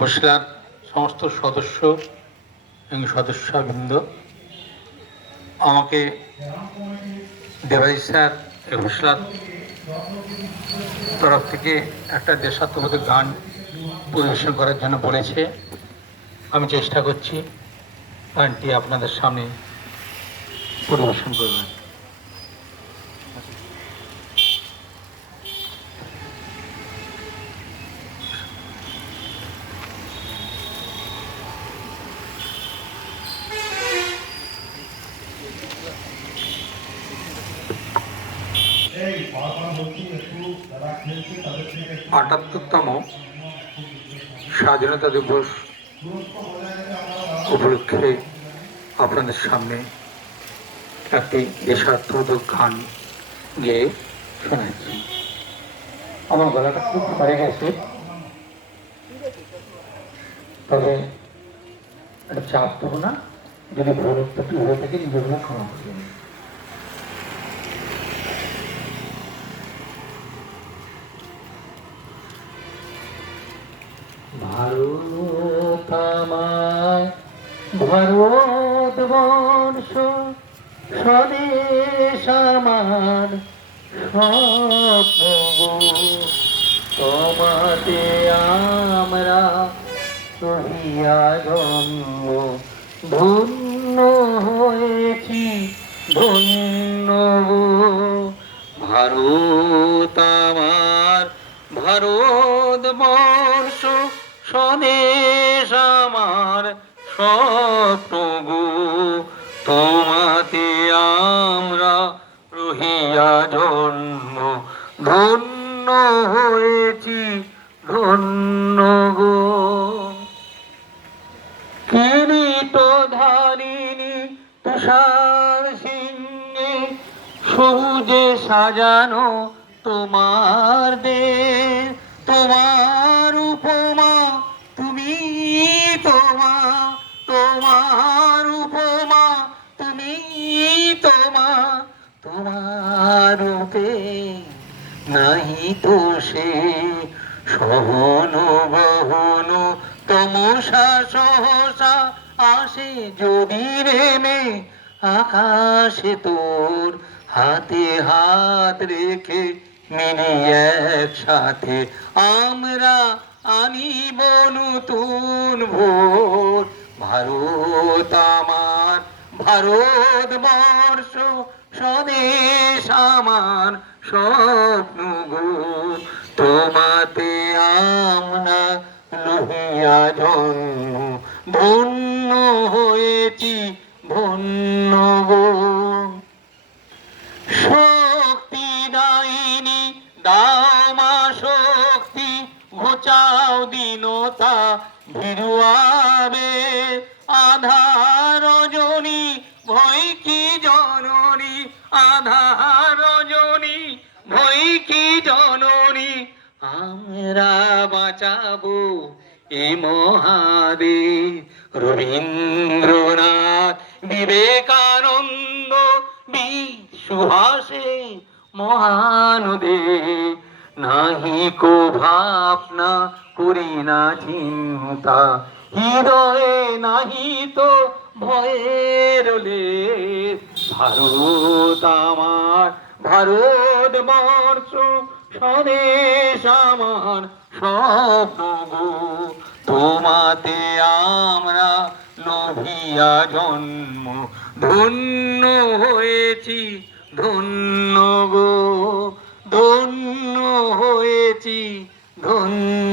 হোসলার সমস্ত সদস্য এবং সদস্যবৃন্দ। আমাকে দেবাই স্যার হোসলার তরফ থেকে একটা দেশাত্মবোধক গান পরিবেশন করার জন্য বলেছে। আমি চেষ্টা করছি গানটি আপনাদের সামনে পরিবেশন করবেন আটাত্তরতম স্বাধীনতা দিবস উপলক্ষে আপনাদের সামনে একটি দেশাত্মবোধক গান গেয়ে শোনাচ্ছি। আমার গলাটা খুব পড়ে গেছে। তবে একটা চাপ দেবো না। যদি ভুল একটু হয়ে থাকে মুখ ক্ষমা করবেন ভারত আমার ভারতবর্ষ স্বদেশ আমার। তোমাতে আমরা রহিয়া জন্ম ধন্য হয়েছি, ধন্য। ভারত আমার ভারতবর্ষ স্বদেশ আমার স্বপ্ন তোমাতে আমরা রহিয়া জন্ম ধন্য হয়েছি, ধন্য গো। কিরিট ধারিণী তুষার সিংহে সবুজে সাজানো তোমার দে তোমার তোমার উপমা, তুমি তোমা, তোমার রূপে নাহি তো সে সহন গহন তমসা সহসা আসে যদি রেমে আকাশে তোর হাতে হাত রেখে মিলি একসাথে। আমরা আনিব নতুন ভোর। ভারত আমার ভারতবর্ষ স্বদেশ আমার স্বপ্ন গো। তোমাতে আমরা লোহিয়া জন্ম, ধন্য হয়েছি, ধন্য গো। শক্তি দায়নি দামা শক্তি ঘোচাও দিনতা ভিড়ুয়াবে আধার রজনী ভয় কি জননী? আধার রজনী ভয় কি জননী? আমরা বাঁচাবো এ মহাদে রবীন্দ্রনাথ বিবেকানন্দ বিশ্বহাসে মহানদে। নাহি কো ভাবনা করি না চিন্তা। হৃদয়ে নাহি তো ভয়ের। ভারত আমার, ভারত বর্ষ স্বদেশ আমার স্বপ্ন তোমাতে আমরা লোভিয়া জন্ম, ধন্য হয়েছি, ধন্য গো। ধন্য